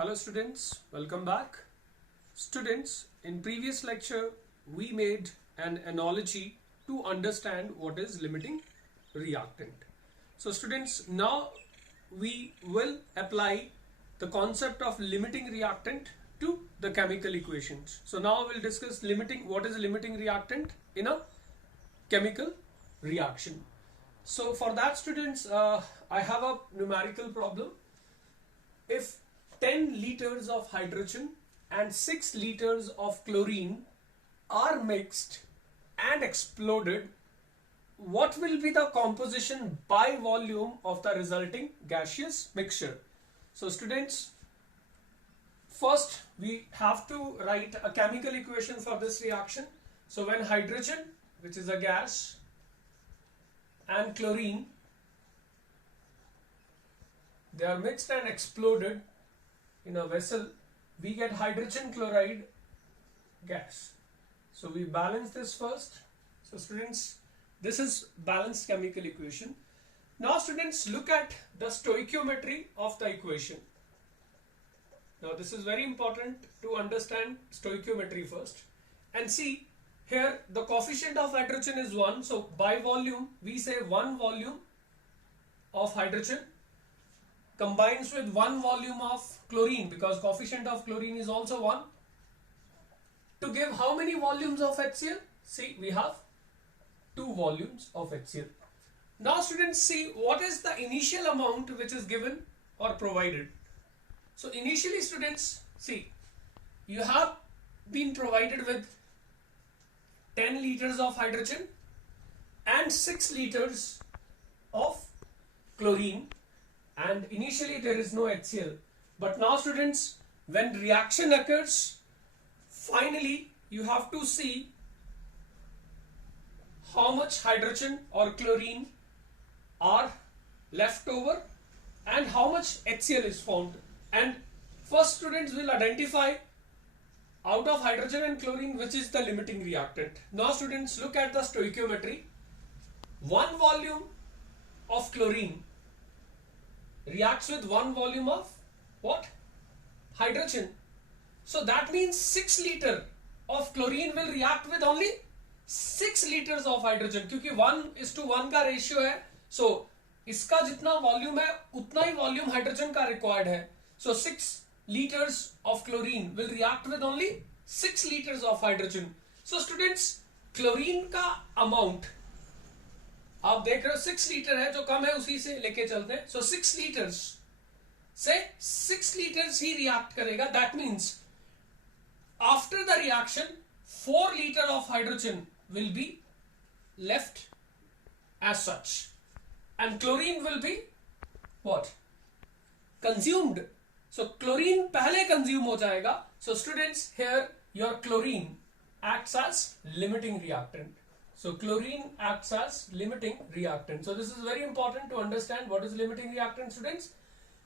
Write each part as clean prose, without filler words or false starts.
Hello students, welcome back. Students, in previous lecture we made an analogy to understand what is limiting reactant. So students, now we will apply the concept of limiting reactant to the chemical equations. So now we'll discuss what is limiting reactant in a chemical reaction. So for that students, I have a numerical problem. If 10 liters of hydrogen and 6 liters of chlorine are mixed and exploded, what will be the composition by volume of the resulting gaseous mixture? So students, first we have to write a chemical equation for this reaction. So when hydrogen, which is a gas, and chlorine, they are mixed and exploded in a vessel, we get hydrogen chloride gas. So we balance this first. So students, this is balanced chemical equation. Now students, look at the stoichiometry of the equation. Now this is very important to understand stoichiometry first. And see, here the coefficient of hydrogen is 1. So by volume, we say 1 volume of hydrogen combines with 1 volume of chlorine, because coefficient of chlorine is also 1, to give how many volumes of HCl? See, we have 2 volumes of HCl. Now students, see what is the initial amount which is given or provided. So initially students, see, you have been provided with 10 liters of hydrogen and 6 liters of chlorine, and initially there is no HCl. But now students, when reaction occurs, finally you have to see how much hydrogen or chlorine are left over and how much HCl is formed. And first students will identify out of hydrogen and chlorine which is the limiting reactant. Now students, look at the stoichiometry. 1 volume of chlorine reacts with 1 volume of what? Hydrogen. So that means 6 liter of chlorine will react with only 6 liters of hydrogen, क्योंकि 1:1 का ratio है. So इसका जितना volume है उतना ही volume hydrogen का required है. So 6 liters of chlorine will react with only 6 liters of hydrogen. So students, chlorine का amount आप देख रहे हो 6 लीटर है, जो कम है उसी से लेके चलते हैं. So 6 liters से 6 liters ही react करेगा. That means after the reaction 4 liter of hydrogen will be left as such, and chlorine will be what? Consumed. So chlorine पहले consume हो जाएगा. So students, here your chlorine acts as limiting reactant. So chlorine acts as limiting reactant. So this is very important to understand what is limiting reactant, students.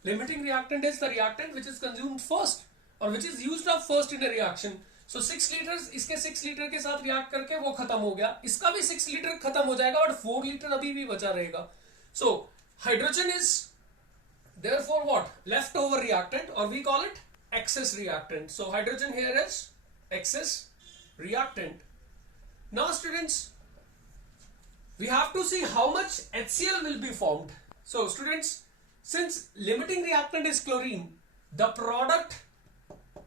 Limiting reactant is the reactant which is consumed first or which is used up first in a reaction. So 6 liters इसके 6 litre के साथ react करके वो खत्म हो गया, इसका भी 6 लीटर खत्म हो जाएगा, और 4 लीटर अभी भी बचा रहेगा. So hydrogen is therefore what? Leftover reactant, or we call it excess reactant. So hydrogen here is excess reactant. Now students, we have to see how much HCl will be formed. So students, since limiting reactant is chlorine, the product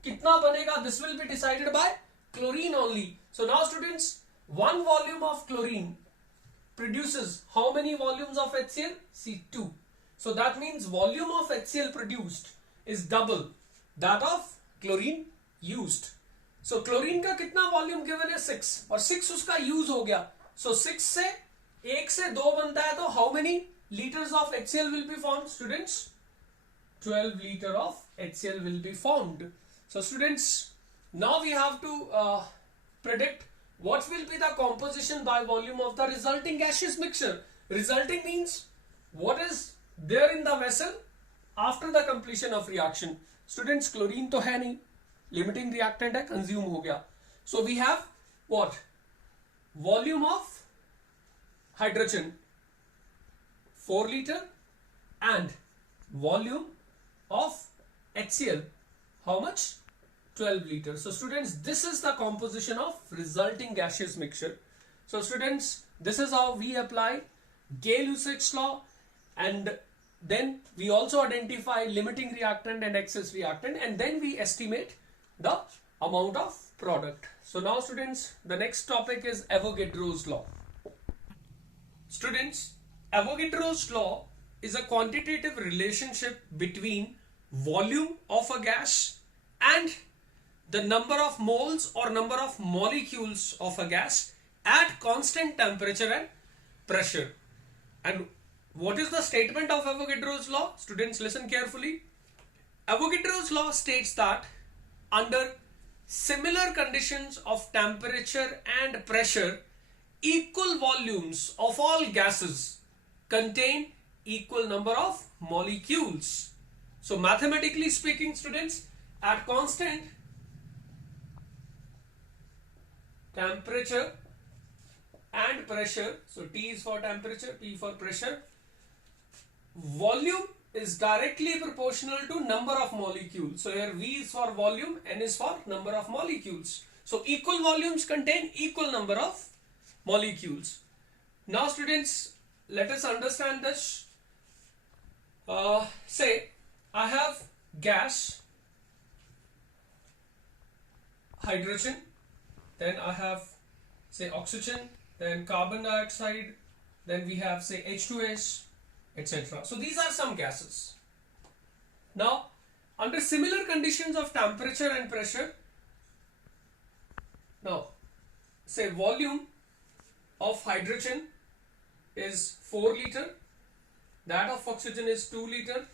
kitna banega, this will be decided by chlorine only. So now students, 1 volume of chlorine produces how many volumes of HCl? See, 2. So that means volume of HCl produced is double that of chlorine used. So chlorine का कितना volume given है? 6, और 6 उसका use हो गया. So 6 से 1 से 2 बनता है, तो how many liters of HCl will be formed, students? 12 liter of HCl will be formed. So students, now we have to predict what will be the composition by volume of the resulting gaseous mixture. Resulting means what is there in the vessel after the completion of reaction. Students, chlorine तो है नहीं, limiting reactant है, consume हो गया. So we have what? Volume of hydrogen 4 liter and volume of HCl how much? 12 liters. So students, this is the composition of resulting gaseous mixture. So students, this is how we apply Gay-Lussac's law, and then we also identify limiting reactant and excess reactant, and then we estimate the amount of product. So now students, the next topic is Avogadro's law. Students, Avogadro's law is a quantitative relationship between volume of a gas and the number of moles or number of molecules of a gas at constant temperature and pressure. And what is the statement of Avogadro's law? Students, listen carefully. Avogadro's law states that under similar conditions of temperature and pressure, equal volumes of all gases contain equal number of molecules. So mathematically speaking, students, at constant temperature and pressure, so T is for temperature, P for pressure, volume is directly proportional to number of molecules. So here V is for volume, N is for number of molecules. So equal volumes contain equal number of molecules. Now students, let us understand this. Say I have gas, hydrogen, then I have say oxygen, then carbon dioxide, then we have say H2S, etc. So these are some gases. Now under similar conditions of temperature and pressure, now say volume of hydrogen is 4 liter, that of oxygen is 2 liter,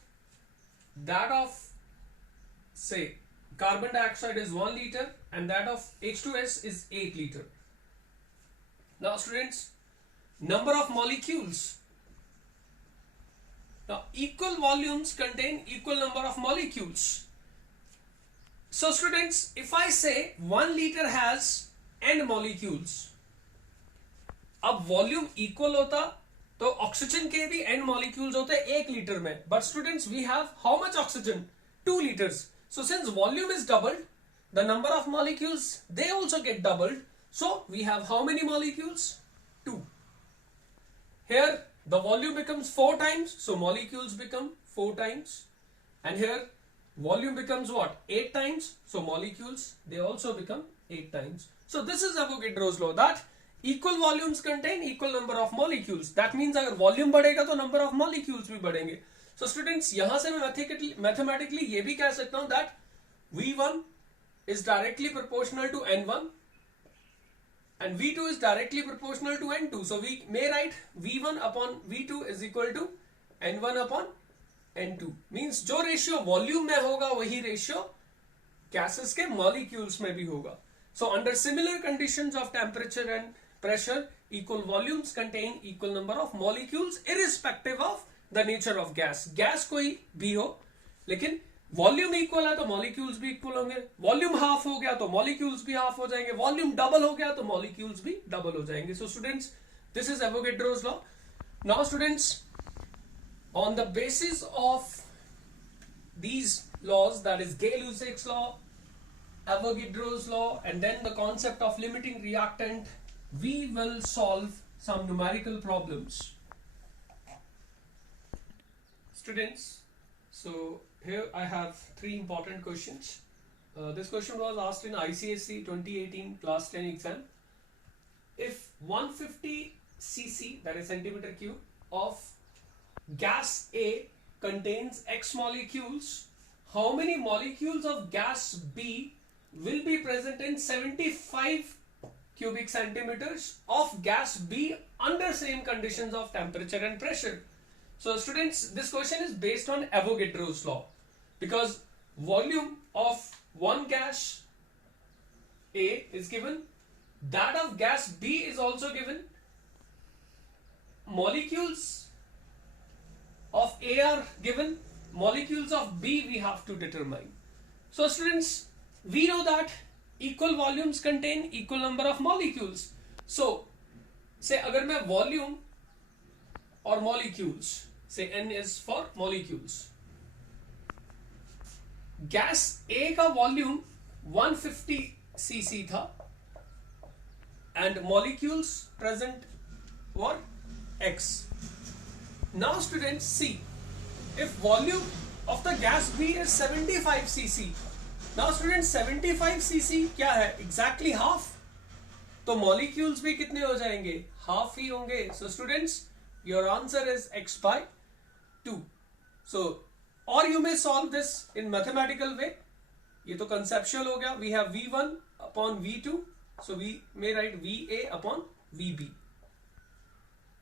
that of say carbon dioxide is 1 liter, and that of H2S is 8 liter. Now students, number of molecules. Now equal volumes contain equal number of molecules. So students, if I say 1 liter has n molecules, अब volume equal होता तो oxygen के भी n molecules होते 1 litre में, but students we have how much oxygen? 2 liters. So since volume is doubled, the number of molecules, they also get doubled. So we have how many molecules? 2. Here the volume becomes 4 times, so molecules become 4 times, and here volume becomes what? 8 times, so molecules, they also become 8 times. So this is Avogadro's law, that equal volumes contain equal number of molecules. That means अगर volume बढ़ेगा तो number of molecules भी बढ़ेंगे. So students, यहाँ से मैं mathematically ये भी कह सकता हूँ that V1 is directly proportional to N1 and V2 is directly proportional to N2. So we may write V1 upon V2 is equal to N1 upon N2. Means जो ratio volume में होगा वही ratio gases के molecules में भी होगा. So under similar conditions of temperature and pressure, equal volumes contain equal number of molecules irrespective of the nature of gas. Gas कोई भी हो, लेकिन वॉल्यूम इक्वल है तो मॉलिक्यूल्स भी इक्वल होंगे. वॉल्यूम हाफ हो गया तो मॉलिक्यूल्स भी हाफ हो जाएंगे. वॉल्यूम डबल हो गया तो मॉलिक्यूल्स भी डबल हो जाएंगे. So students, this is Avogadro's law. Now students, on the basis of these laws, that is Gay-Lussac's law, Avogadro's law, and then the concept of limiting reactant, we will solve some numerical problems. Students, so here I have 3 important questions. This question was asked in ICSE 2018 class 10 exam. If 150 cc, that is centimeter cube, of gas A contains X molecules, how many molecules of gas B will be present in 75 cubic centimeters of gas B under same conditions of temperature and pressure? So students, this question is based on Avogadro's law, because volume of one gas A is given, that of gas B is also given, molecules of A are given, molecules of B we have to determine. So students, we know that equal volumes contain equal number of molecules. So say अगर मैं volume और molecules, say N is for molecules, gas A का volume 150 cc था and molecules present were X. Now students see, if volume of the gas B is 75 cc, now students 75 cc क्या है, exactly half, तो molecules भी कितने हो जाएंगे, half ही होंगे. So students, your answer is X by 2. So or you may solve this in mathematical way. ये तो conceptual हो गया. We have V1 upon V2. So we may write VA upon VB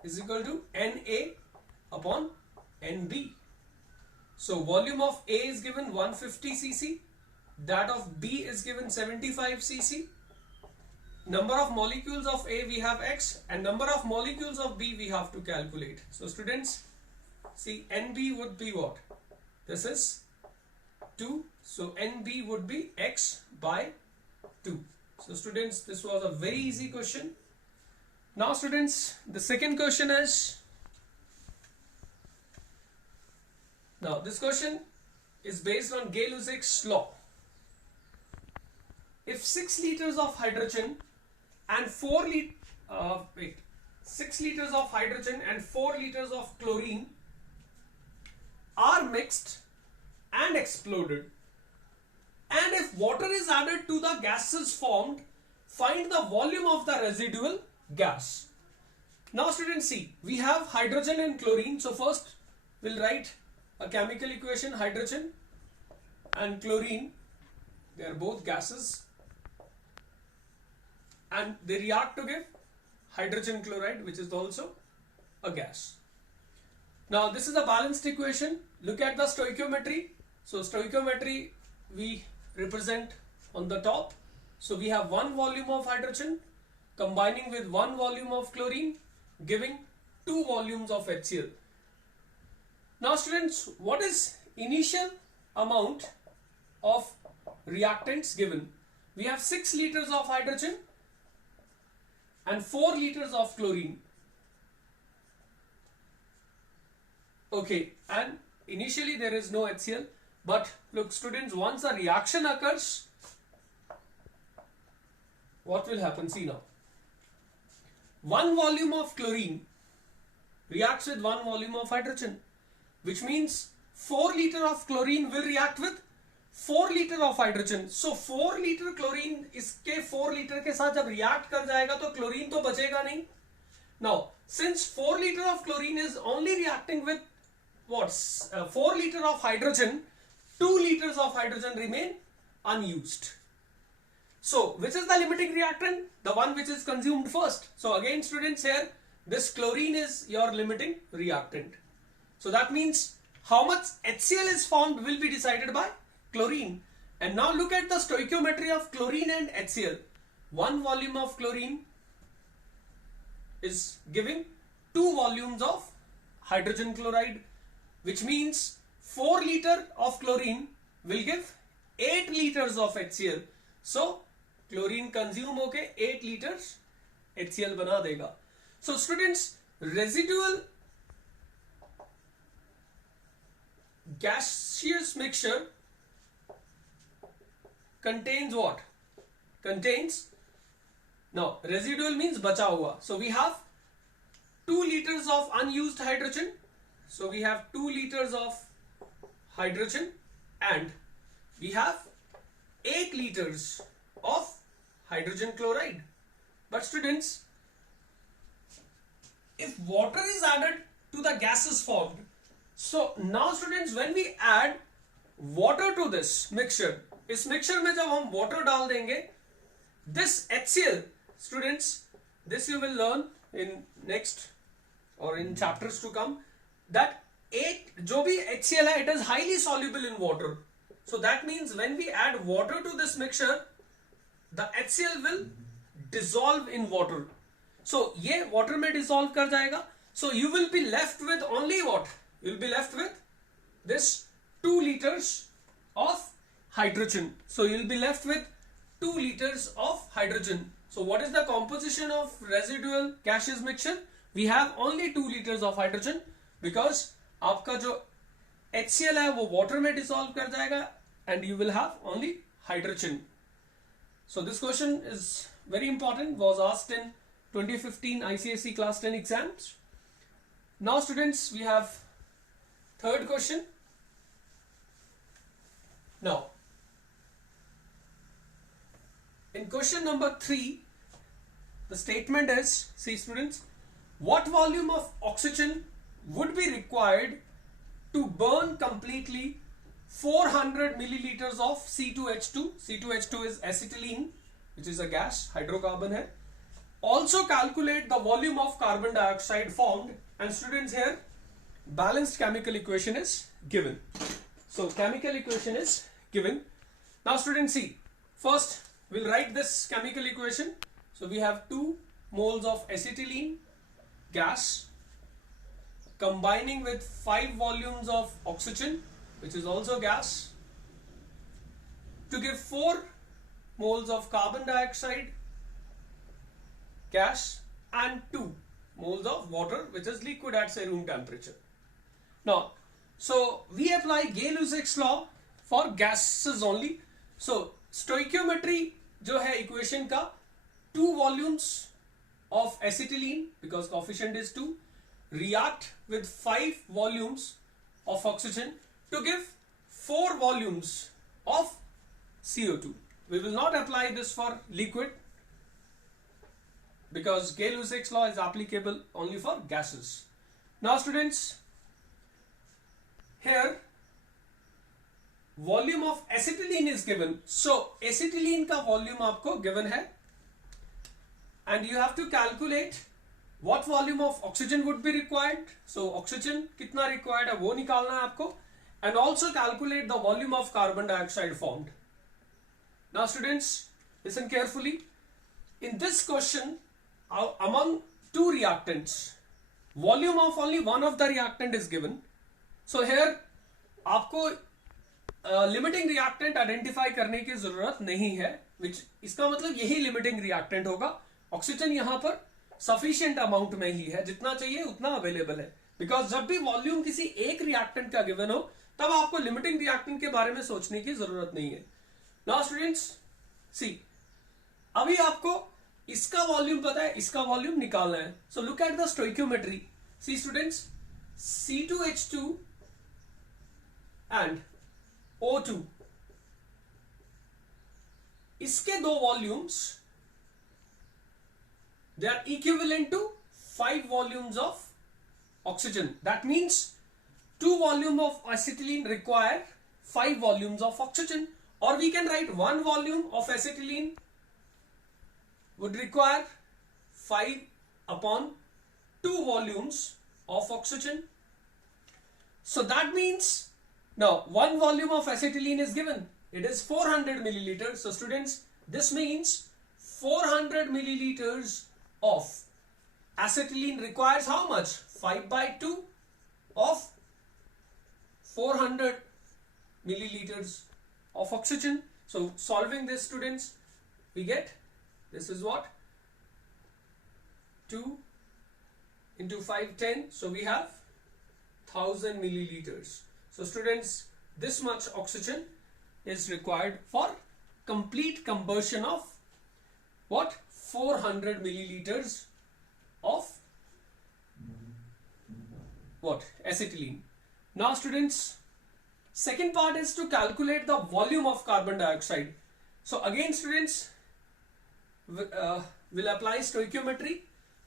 is equal to NA upon NB. So volume of A is given 150 cc, that of B is given 75 cc. Number of molecules of A we have X, and number of molecules of B we have to calculate. So students, see, NB would be what? This is 2. So NB would be X by 2. So students, this was a very easy question. Now students, the second question is, now this question is based on Gay-Lussac's law. If 6 liters of hydrogen and 6 liters of hydrogen and 4 liters of chlorine are mixed and exploded, and if water is added to the gases formed, find the volume of the residual gas. Now students, see, we have hydrogen and chlorine. So first we'll write a chemical equation. Hydrogen and chlorine, they are both gases and they react to give hydrogen chloride, which is also a gas. Now this is a balanced equation. Look at the stoichiometry. So stoichiometry we represent on the top. So we have one volume of hydrogen combining with one volume of chlorine, giving 2 volumes of HCl. Now students, what is initial amount of reactants given? We have 6 liters of hydrogen and 4 liters of chlorine. Okay, and initially there is no HCl. But look students, once a reaction occurs, what will happen? See now, 1 volume of chlorine reacts with 1 volume of hydrogen, which means 4 liter of chlorine will react with 4 liter of hydrogen. So 4 liter chlorine इसके 4 liter के साथ जब react कर जाएगा तो chlorine तो बचेगा नहीं. Now since 4 liter of chlorine is only reacting with what, 4 liter of hydrogen, 2 liters of hydrogen remain unused. So which is the limiting reactant? The one which is consumed first. So again students, here this chlorine is your limiting reactant. So that means how much HCl is formed will be decided by chlorine. And now look at the stoichiometry of chlorine and HCl. 1 volume of chlorine is giving 2 volumes of hydrogen chloride, which means 4 liter of chlorine will give 8 liters of HCl. So chlorine consume होके 8 liters HCl बना देगा. So students, residual gaseous mixture contains what? Contains, now residual means बचा हुआ. So we have 2 liters of unused hydrogen. So we have 2 liters of hydrogen and we have 8 liters of hydrogen chloride. But students, if water is added to the gases formed, so now students, when we add water to this mixture, इस mixture में जब हम water डाल देंगे, this HCl, students, this you will learn in next or in chapters to come, that जो भी HCl है, it is highly soluble in water. So that means when we add water to this mixture, the HCl will dissolve in water. So ये water में dissolve कर जाएगा. So you will be left with only what? You will be left with this 2 liters of hydrogen. So you will be left with 2 liters of hydrogen. So what is the composition of residual gaseous mixture? We have only 2 liters of hydrogen because आपका जो HCl है वो water में dissolve कर जाएगा and you will have only hydrogen. So this question is very important, was asked in 2015 ICSE class 10 exams. Now students, we have third question. Now, in question number 3, the statement is, see students, what volume of oxygen would be required to burn completely 400 milliliters of C2H2. C2H2 is acetylene, which is a gas, hydrocarbon hai. Also calculate the volume of carbon dioxide formed, and students here balanced chemical equation is given. So chemical equation is given. Now students, see, first we'll write this chemical equation. So we have 2 moles of acetylene gas combining with 5 volumes of oxygen, which is also gas, to give 4 moles of carbon dioxide gas and 2 moles of water, which is liquid at say room temperature. Now, so we apply Gay-Lussac's law for gases only. So stoichiometry जो है equation का, 2 volumes of acetylene, because coefficient is 2, react with 5 volumes of oxygen to give 4 volumes of CO2. We will not apply this for liquid because Gay-Lussac's law is applicable only for gases. Now students, here volume of acetylene is given. So acetylene का volume आपको given है, and you have to calculate what volume of oxygen would be required. So oxygen कितना required है वो निकालना है आपको, and also calculate the volume of carbon dioxide formed. Now students, listen carefully. In this question, among 2 reactants, volume of only one of the reactant is given. So here आपको limiting reactant identify करने की जरूरत नहीं है, which इसका मतलब यही limiting reactant होगा. ऑक्सीजन यहाँ पर sufficient amount में ही है, जितना चाहिए उतना available है. Because जब भी volume किसी एक reactant का given हो, तब आपको limiting reactant के बारे में सोचने की जरूरत नहीं है. Now students, see, अभी आपको इसका volume पता है, इसका volume निकालना है. So look at the stoichiometry. See students, C2H2 and O2, इसके 2 volumes, they are equivalent to 5 volumes of oxygen. That means 2 volumes of acetylene require 5 volumes of oxygen, or we can write 1 volume of acetylene would require 5 upon 2 volumes of oxygen. So that means now 1 volume of acetylene is given. It is 400 milliliters. So students, this means 400 milliliters of acetylene requires how much? 5 by 2 of 400 milliliters of oxygen. So solving this students, we get, this is what? 2 into 5, 10. So we have 1000 milliliters. So students, this much oxygen is required for complete combustion of what? 400 milliliters of what? Acetylene. Now students, second part is to calculate the volume of carbon dioxide. So again students, will apply stoichiometry,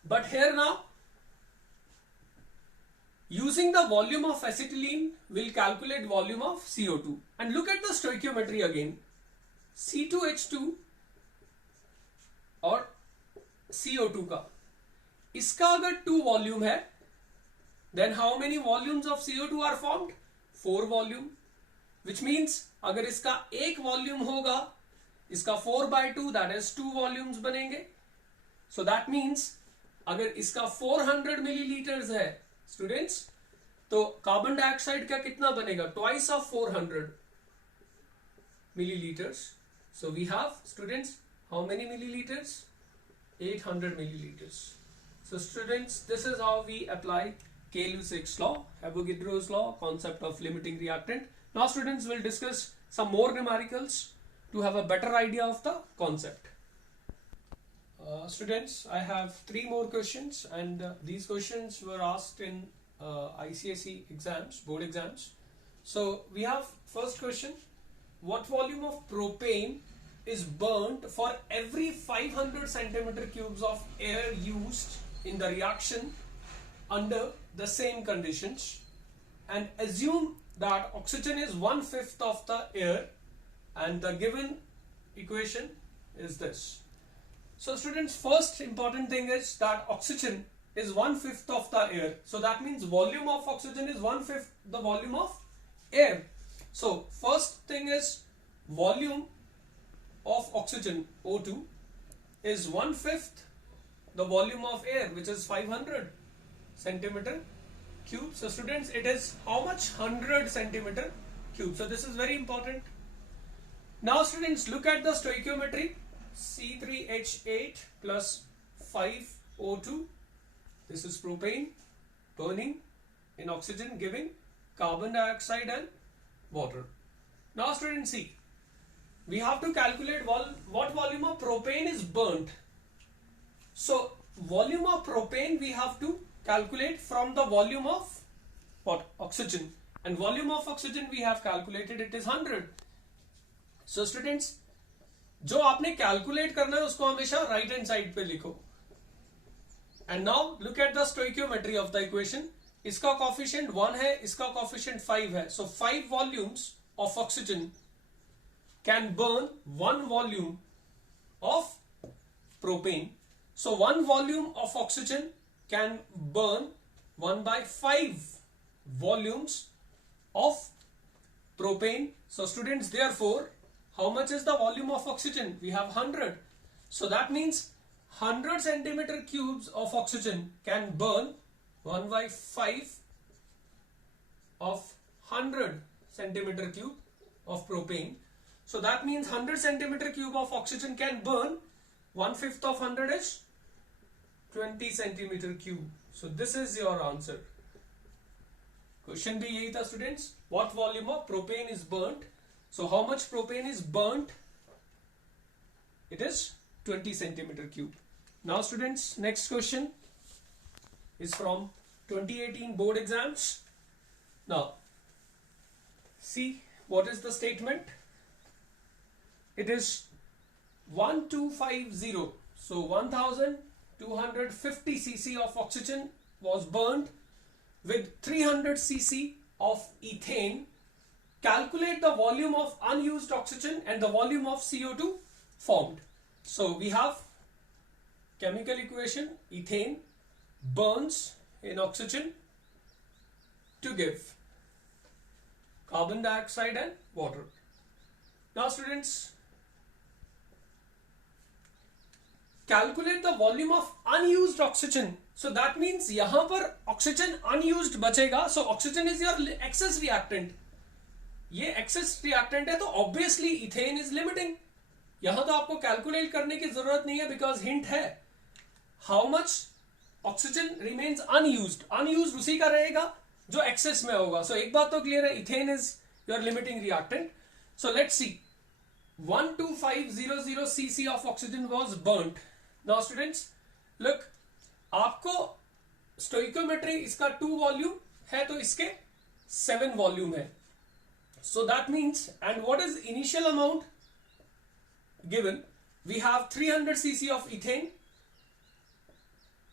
but here now using the volume of acetylene will calculate volume of CO2, and look at the stoichiometry again. C2H2 और CO2 का, इसका अगर 2 volume है, then how many volumes of CO2 are formed? 4 volume, which means अगर इसका 1 volume होगा, इसका 4 by 2, that is 2 volumes बनेंगे. So that means अगर इसका 400 milliliters है students, तो कार्बन डाइऑक्साइड का कितना बनेगा? Twice of 400 milliliters. So we have students how many milliliters? 800 milliliters. So students, this is how we apply Gay-Lussac's law, Avogadro's law, concept of limiting reactant. Now students will discuss some more numericals to have a better idea of the concept. Students, I have 3 more questions, and these questions were asked in ICSE exams, board exams. So we have first question: what volume of propane is burnt for every 500 centimeter cubes of air used in the reaction under the same conditions? And assume that oxygen is 1/5 of the air, and the given equation is this. So students, first important thing is that oxygen is 1/5 of the air. So that means volume of oxygen is 1/5 the volume of air. So first thing is volume of oxygen, O2, is 1/5 the volume of air, which is 500 centimeter cube. So students, it is how much? 100 centimeter cube. So this is very important. Now students, look at the stoichiometry. C3H8 plus 5O2. This is propane burning in oxygen, giving carbon dioxide and water. Now students, see, we have to calculate what volume of propane is burnt. So volume of propane we have to calculate from the volume of what? Oxygen. And volume of oxygen we have calculated, it is 100. So students, जो आपने calculate करना है उसको हमेशा right hand side पे लिखो. And now look at the stoichiometry of the equation. इसका coefficient 1 है, इसका कोफिशिएंट 5 है. सो 5 volumes of oxygen can burn 1 volume of propane. So 1 volume of oxygen can burn 1/5 volumes of propane. So students, therefore, how much is the volume of oxygen? We have 100. So that means 100 centimeter cubes of oxygen can burn 1/5 of 100 centimeter cube of propane. So that means 100 centimeter cube of oxygen can burn 1/5 of 100 is 20 centimeter cube. So this is your answer. Question भी यही था students. What volume of propane is burnt? So how much propane is burnt? It is 20 centimeter cube. Now students, next question is from 2018 board exams. Now see what is the statement. It is 1250. So 1250 cc of oxygen was burnt with 300 cc of ethane. Calculate the volume of unused oxygen and the volume of CO2 formed. So we have chemical equation: ethane burns in oxygen to give carbon dioxide and water. Now students, calculate the volume of unused oxygen. So that means यहां पर oxygen unused बचेगा. So oxygen is your excess reactant. ये excess reactant है, तो obviously ethane is limiting. यहां तो आपको calculate करने की जरूरत नहीं है, because hint है how much oxygen remains unused. Unused उसी का रहेगा जो excess में होगा. So एक बात तो clear है, ethane is your limiting reactant. So let's see. 12500 cc of oxygen was burnt. Now students, look, आपको स्टोइकोमेट्री इसका 2 वॉल्यूम है, तो इसके 7 वॉल्यूम है. So that means, and what is initial amount given? We have 300 cc of ethane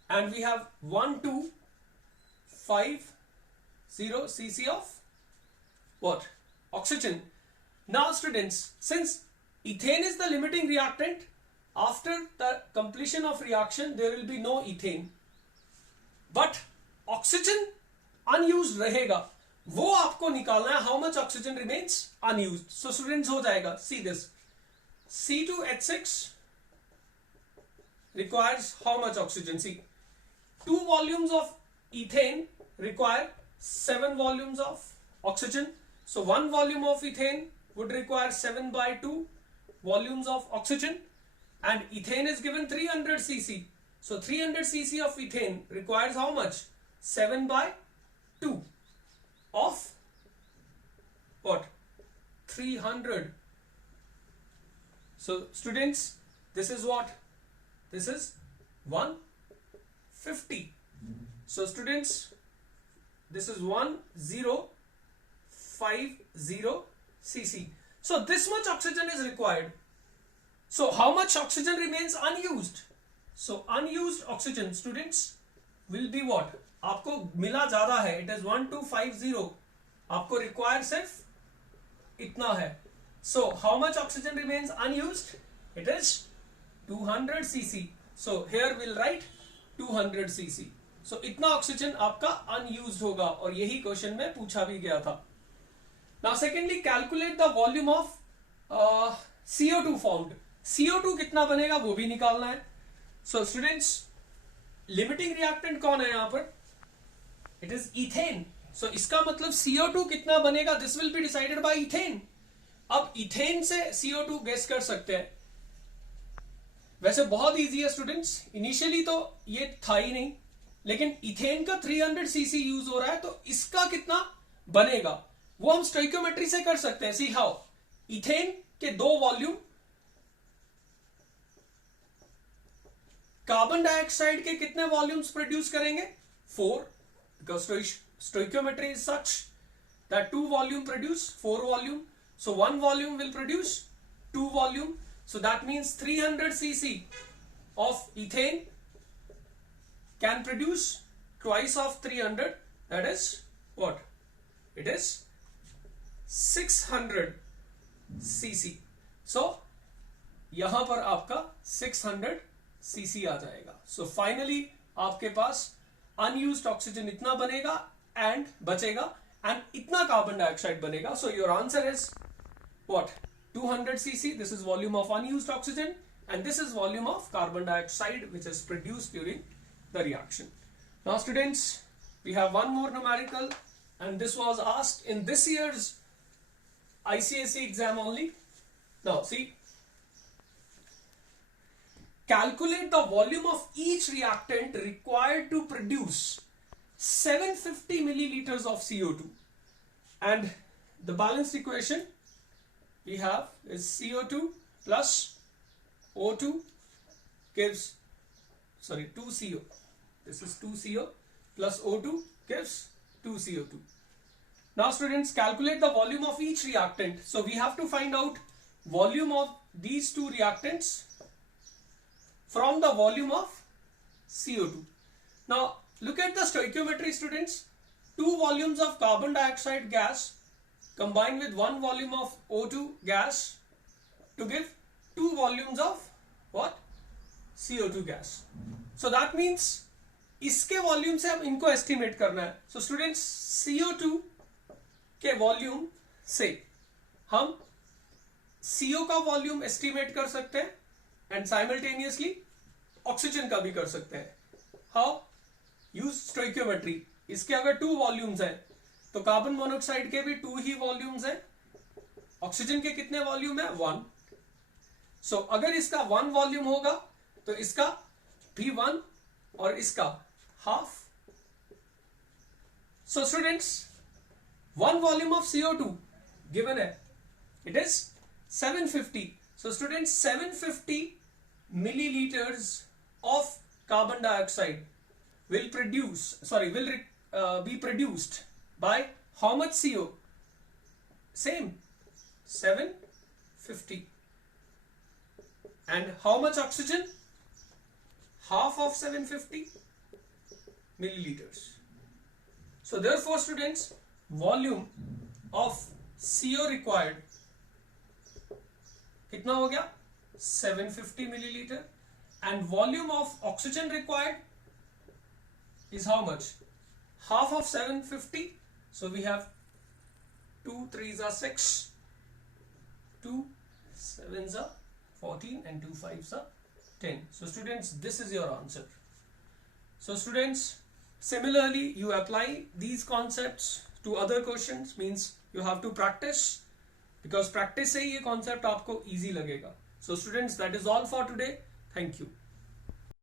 and we have 1250 cc of what? Oxygen. Now students, since ethane is the limiting reactant, after the completion of reaction there will be no ethane, but oxygen unused रहेगा. वो आपको निकालना है how much oxygen remains unused. So students, हो जाएगा, see this, C2H6 requires how much oxygen? See, 2 volumes of ethane require 7 volumes of oxygen. So 1 volume of ethane would require 7/2 volumes of oxygen, and ethane is given 300 cc. So 300 cc of ethane requires how much? 7/2 of what? 300. So students, this is what? This is 150. So students, this is 1050 cc. So this much oxygen is required. So how much oxygen remains unused? So unused oxygen, students, will be what? आपको मिला ज्यादा है, it is 1250. आपको require सिर्फ इतना है. So how much oxygen remains unused? It is 200 cc. So here we'll write 200 cc. So इतना oxygen आपका unused होगा और यही क्वेश्चन में पूछा भी गया था. Now secondly, calculate the volume of CO2 formed. CO2 कितना बनेगा वो भी निकालना है. So students, limiting reactant कौन है यहाँ पर? It is ethane. So इसका मतलब CO2 कितना बनेगा? This will be decided by ethane. अब ethane से CO2 गेस कर सकते हैं. वैसे बहुत इजी है स्टूडेंट्स. इनिशियली तो ये था ही नहीं, लेकिन इथेन का 300 सीसी यूज हो रहा है, तो इसका कितना बनेगा वो हम स्टोइकियोमेट्री से कर सकते हैं. See how. इथेन के 2 वॉल्यूम, कार्बन डाइऑक्साइड के कितने वॉल्यूम्स प्रोड्यूस करेंगे? 4, because stoichiometry is such that 2 volume produce 4 volume. So 1 volume will produce 2 volume. So that means 300 cc of ethane can produce twice of 300. That is what? It is 600 cc. So यहां पर आपका 600 cc आ जाएगा. So finally आपके पास unused oxygen इतना बनेगा and बचेगा and इतना carbon dioxide बनेगा. So your answer is what? 200 cc. This is volume of unused oxygen and this is volume of carbon dioxide which is produced during the reaction. Now students, we have one more numerical and this was asked in this year's ICSE exam only. Now see, calculate the volume of each reactant required to produce 750 milliliters of CO2, and the balanced equation we have is CO2 plus O2 gives, 2CO. This is 2CO plus O2 gives 2CO2. Now students, calculate the volume of each reactant. So we have to find out volume of these 2 reactants from the volume of CO2. Now look at the stoichiometry students. 2 volumes of carbon dioxide gas combined with 1 volume of O2 gas to give 2 volumes of what? CO2 gas. So that means इसके volume से हम इनको estimate करना है. So students, CO2 के volume से हम CO का वॉल्यूम एस्टिमेट कर सकते हैं एंड साइमल्टेनियसली ऑक्सीजन का भी कर सकते हैं. हाउ? Use stoichiometry. इसके अगर 2 वॉल्यूम्स हैं तो कार्बन मोनोऑक्साइड के भी 2 ही वॉल्यूम्स हैं. ऑक्सीजन के कितने वॉल्यूम है? 1. सो अगर इसका 1 वॉल्यूम होगा तो इसका भी 1 और इसका half. So students, 1 volume of CO2 given है, it is 750. So students, 750 milliliters of carbon dioxide will be produced by how much CO? Same, 750. And how much oxygen? Half of 750 milliliters. So therefore students, volume of CO required कितना हो गया? 750 milliliter. And volume of oxygen required is how much? Half of 750. So we have 2 3s are 6, 2 7s are 14 and 2 5s are 10. So students, this is your answer. So students, similarly you apply these concepts to other questions. Means you have to practice, because practice से ही ये concept आपको easy लगेगा. So students, that is all for today. Thank you.